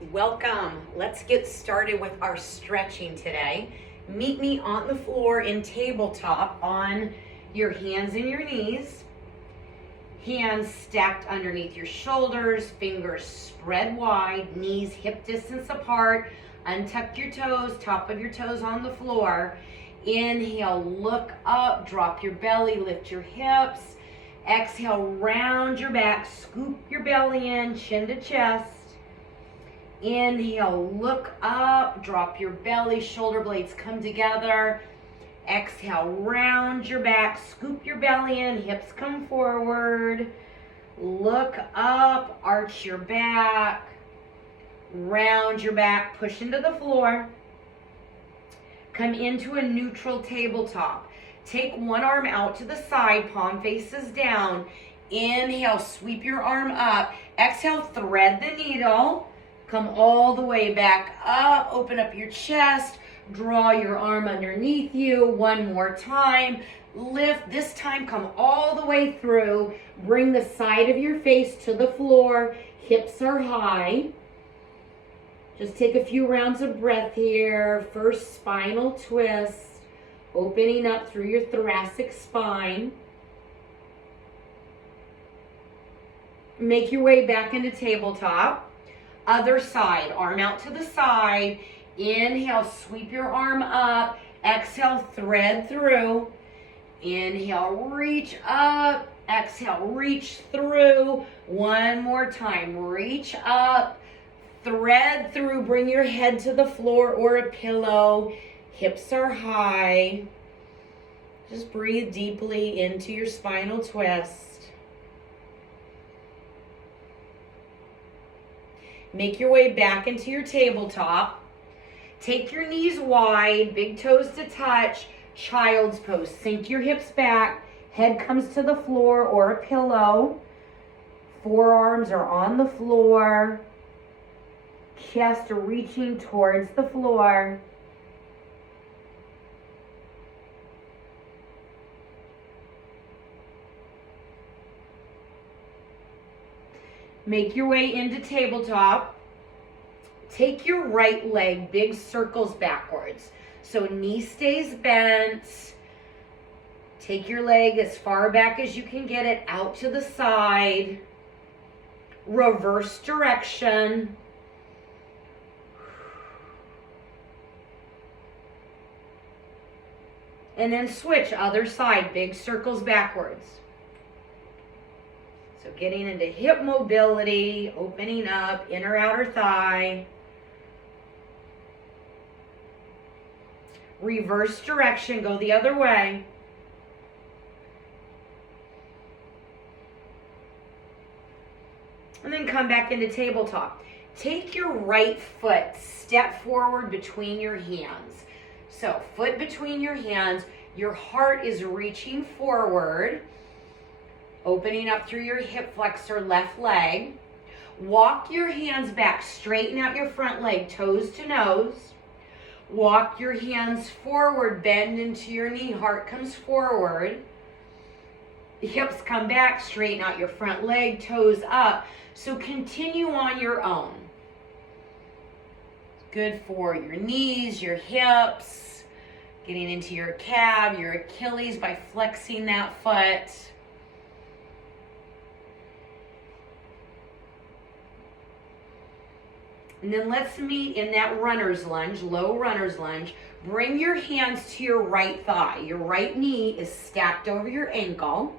Welcome. Let's get started with our stretching today. Meet me on the floor in tabletop on your hands and your knees. Hands stacked underneath your shoulders, fingers spread wide, knees hip distance apart. Untuck your toes, top of your toes on the floor. Inhale, look up, drop your belly, lift your hips. Exhale, round your back, scoop your belly in, chin to chest. Inhale, look up, drop your belly, shoulder blades come together. Exhale, round your back, scoop your belly in, hips come forward. Look up, arch your back, round your back, push into the floor. Come into a neutral tabletop. Take one arm out to the side, palm faces down. Inhale, sweep your arm up. Exhale, thread the needle. Come all the way back up, open up your chest, draw your arm underneath you. One more time. Lift, this time come all the way through. Bring the side of your face to the floor. Hips are high. Just take a few rounds of breath here. First spinal twist, opening up through your thoracic spine. Make your way back into tabletop. Other side, arm out to the side. Inhale, sweep your arm up. Exhale, thread through. Inhale, reach up. Exhale, reach through. One more time, reach up. Thread through, bring your head to the floor or a pillow. Hips are high. Just breathe deeply into your spinal twist. Make your way back into your tabletop. Take your knees wide, big toes to touch, child's pose. Sink your hips back, head comes to the floor or a pillow. Forearms are on the floor. Chest reaching towards the floor. Make your way into tabletop. Take your right leg, big circles backwards. So knee stays bent. Take your leg as far back as you can get it, out to the side. Reverse direction. And then switch, other side, big circles backwards. So getting into hip mobility, opening up, inner outer thigh. Reverse direction, go the other way. And then come back into tabletop. Take your right foot, step forward between your hands. So foot between your hands, your heart is reaching forward. Opening up through your hip flexor, left leg. Walk your hands back, straighten out your front leg, toes to nose. Walk your hands forward, bend into your knee, heart comes forward. The hips come back, straighten out your front leg, toes up. So continue on your own. Good for your knees, your hips, getting into your calf, your Achilles by flexing that foot. And then let's meet in that runner's lunge, low runner's lunge. Bring your hands to your right thigh. Your right knee is stacked over your ankle.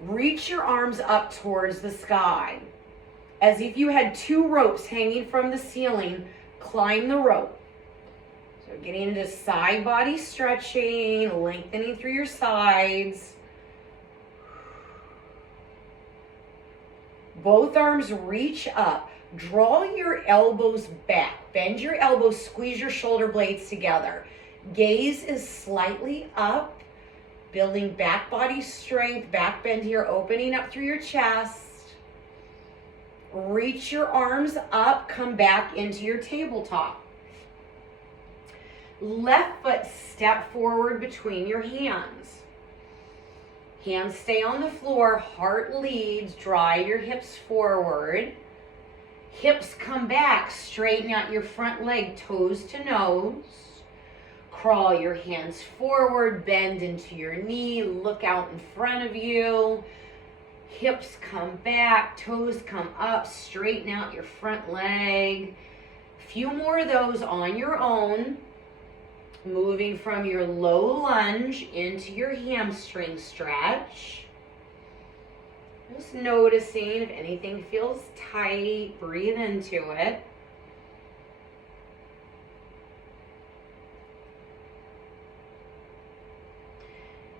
Reach your arms up towards the sky. As if you had two ropes hanging from the ceiling, climb the rope. So getting into side body stretching, lengthening through your sides. Both arms reach up. Draw your elbows back. Bend your elbows, squeeze your shoulder blades together. Gaze is slightly up, building back body strength, back bend here, opening up through your chest. Reach your arms up, come back into your tabletop. Left foot step forward between your hands. Hands stay on the floor, heart leads, drive your hips forward. Hips come back, straighten out your front leg, toes to nose. Crawl your hands forward, bend into your knee, look out in front of you. Hips come back, toes come up, straighten out your front leg. A few more of those on your own. Moving from your low lunge into your hamstring stretch. Just noticing if anything feels tight, breathe into it.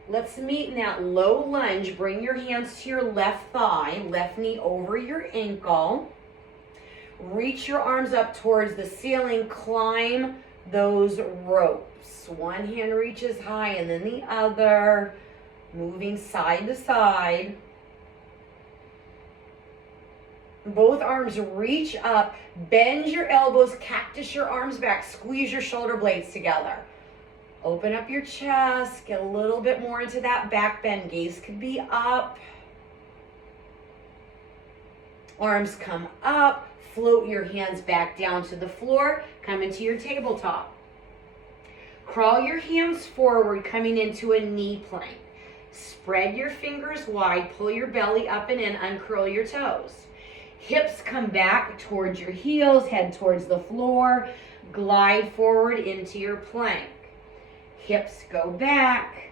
Let's meet in that low lunge. Bring your hands to your left thigh, left knee over your ankle. Reach your arms up towards the ceiling, climb those ropes. One hand reaches high and then the other, moving side to side. Both arms reach up, bend your elbows, cactus your arms back, squeeze your shoulder blades together. Open up your chest, get a little bit more into that back bend. Gaze could be up. Arms come up, float your hands back down to the floor, come into your tabletop. Crawl your hands forward, coming into a knee plank. Spread your fingers wide, pull your belly up and in, uncurl your toes. Hips come back towards your heels, head towards the floor, glide forward into your plank. Hips go back,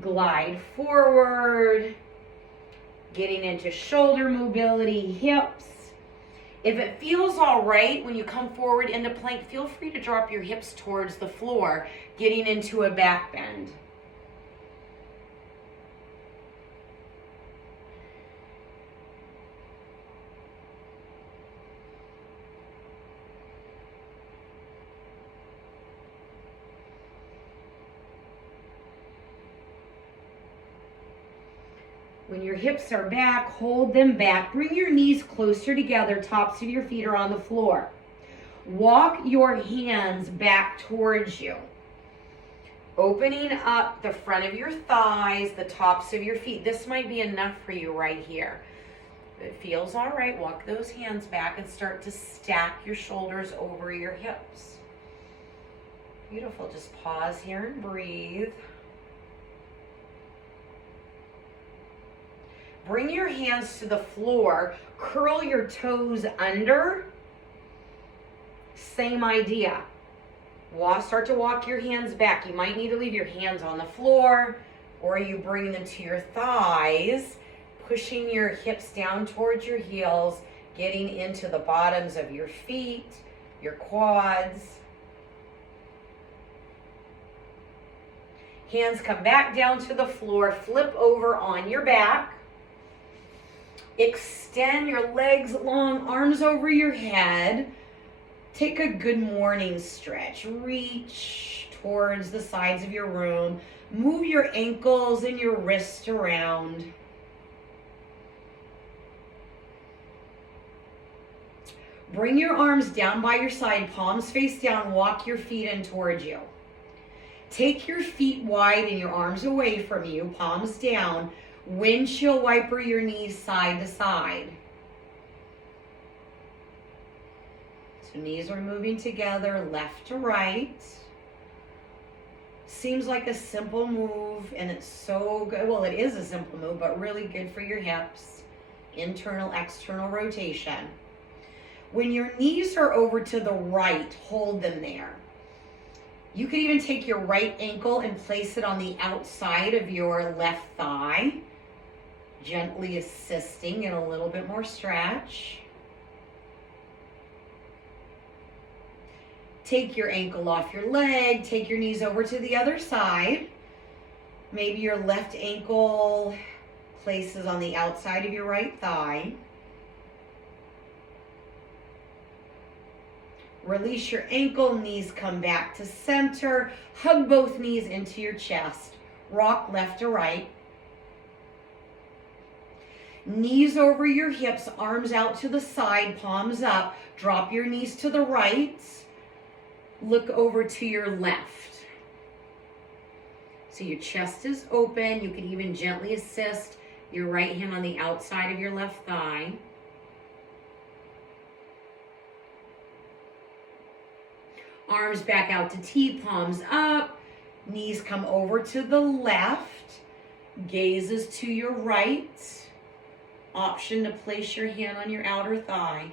glide forward, getting into shoulder mobility, hips. If it feels all right when you come forward into plank, feel free to drop your hips towards the floor, getting into a back bend. When your hips are back, hold them back. Bring your knees closer together. Tops of your feet are on the floor. Walk your hands back towards you. Opening up the front of your thighs, the tops of your feet. This might be enough for you right here. If it feels all right, walk those hands back and start to stack your shoulders over your hips. Beautiful. Just pause here and breathe. Bring your hands to the floor, curl your toes under. Same idea. Start to walk your hands back. You might need to leave your hands on the floor, or you bring them to your thighs, pushing your hips down towards your heels, getting into the bottoms of your feet, your quads. Hands come back down to the floor, flip over on your back. Extend your legs long, arms over your head. Take a good morning stretch. Reach towards the sides of your room. Move your ankles and your wrists around. Bring your arms down by your side, palms face down. Walk your feet in towards you. Take your feet wide and your arms away from you, palms down. Windshield wiper your knees side to side. So knees are moving together left to right. Seems like a simple move, and it's so good. Well, it is a simple move, but really good for your hips. Internal, external rotation. When your knees are over to the right, hold them there. You could even take your right ankle and place it on the outside of your left thigh. Gently assisting in a little bit more stretch. Take your ankle off your leg, take your knees over to the other side. Maybe your left ankle places on the outside of your right thigh. Release your ankle, knees come back to center. Hug both knees into your chest. Rock left to right. Knees over your hips, arms out to the side, palms up. Drop your knees to the right. Look over to your left. So your chest is open. You can even gently assist your right hand on the outside of your left thigh. Arms back out to T, palms up. Knees come over to the left. Gazes to your right. Option to place your hand on your outer thigh.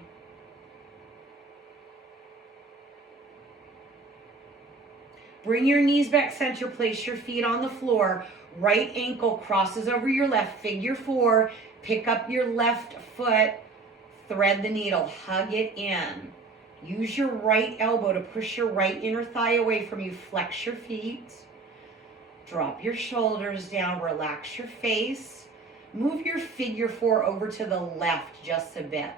Bring your knees back center. Place your feet on the floor. Right ankle crosses over your left. Figure 4. Pick up your left foot. Thread the needle. Hug it in. Use your right elbow to push your right inner thigh away from you. Flex your feet. Drop your shoulders down. Relax your face. Move your figure 4 over to the left just a bit.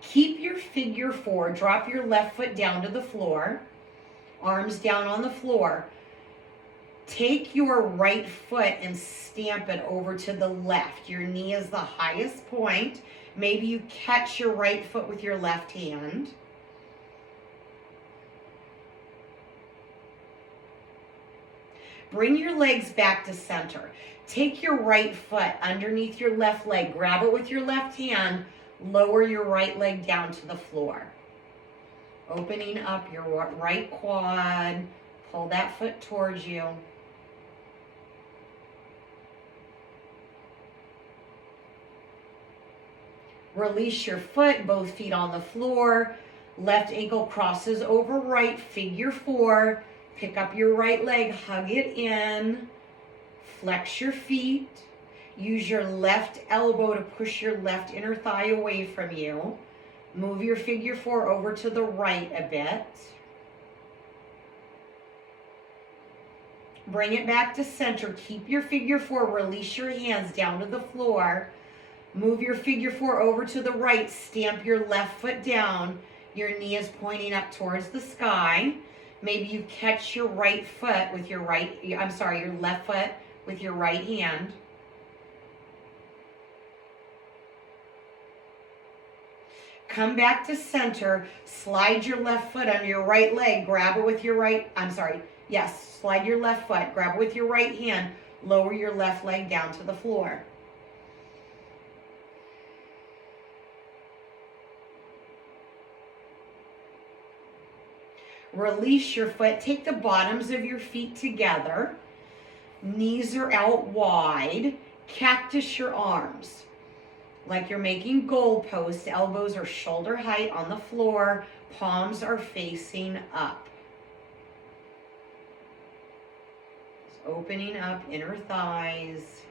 Keep your figure 4. Drop your left foot down to the floor. Arms down on the floor. Take your right foot and stamp it over to the left. Your knee is the highest point. Maybe you catch your right foot with your left hand. Bring your legs back to center. Take your right foot underneath your left leg. Grab it with your left hand. Lower your right leg down to the floor. Opening up your right quad. Pull that foot towards you. Release your foot, both feet on the floor. Left ankle crosses over right, figure 4. Pick up your right leg, hug it in. Flex your feet. Use your left elbow to push your left inner thigh away from you. Move your figure 4 over to the right a bit. Bring it back to center. Keep your figure 4. Release your hands down to the floor. Move your figure 4 over to the right. Stamp your left foot down. Your knee is pointing up towards the sky. Maybe you catch your right foot with your your left foot with your right hand. Come back to center. Slide your left foot under your right leg. Grab it with your slide your left foot. Grab it with your right hand. Lower your left leg down to the floor. Release your foot. Take the bottoms of your feet together. Knees are out wide. Cactus your arms. Like you're making goalposts. Elbows are shoulder height on the floor. Palms are facing up. Just opening up inner thighs.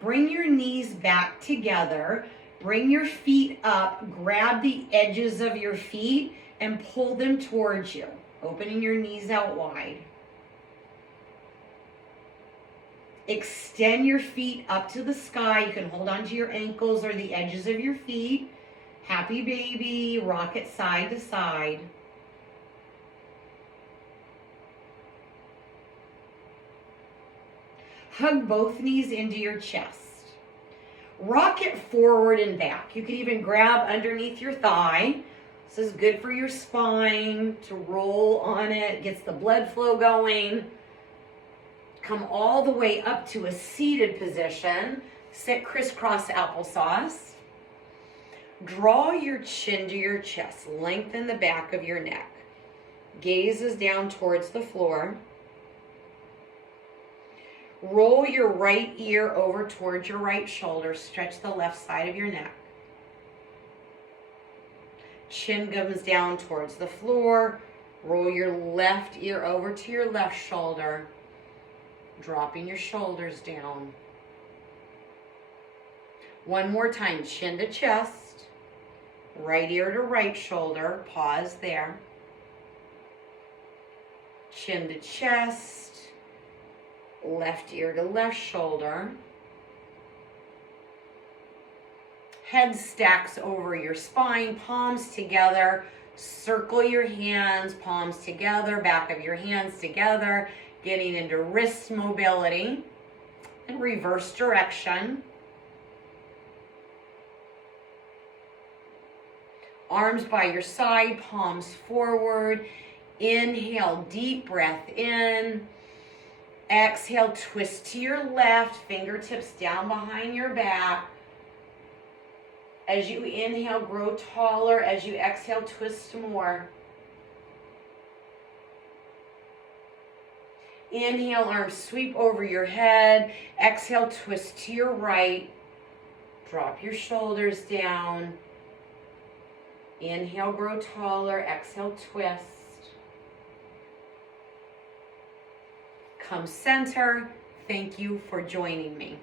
Bring your knees back together. Bring your feet up. Grab the edges of your feet and pull them towards you. Opening your knees out wide. Extend your feet up to the sky. You can hold onto your ankles or the edges of your feet. Happy baby. Rock it side to side. Hug both knees into your chest. Rock it forward and back. You can even grab underneath your thigh. This is good for your spine to roll on it. Gets the blood flow going. Come all the way up to a seated position. Sit crisscross applesauce. Draw your chin to your chest. Lengthen the back of your neck. Gaze is down towards the floor. Roll your right ear over towards your right shoulder. Stretch the left side of your neck. Chin comes down towards the floor. Roll your left ear over to your left shoulder. Dropping your shoulders down. One more time. Chin to chest. Right ear to right shoulder. Pause there. Chin to chest. Left ear to left shoulder. Head stacks over your spine, palms together. Circle your hands, palms together, back of your hands together, getting into wrist mobility. And reverse direction. Arms by your side, palms forward. Inhale, deep breath in. Exhale, twist to your left, fingertips down behind your back. As you inhale, grow taller. As you exhale, twist more. Inhale, arms sweep over your head. Exhale, twist to your right. Drop your shoulders down. Inhale, grow taller. Exhale, twist. Come center. Thank you for joining me.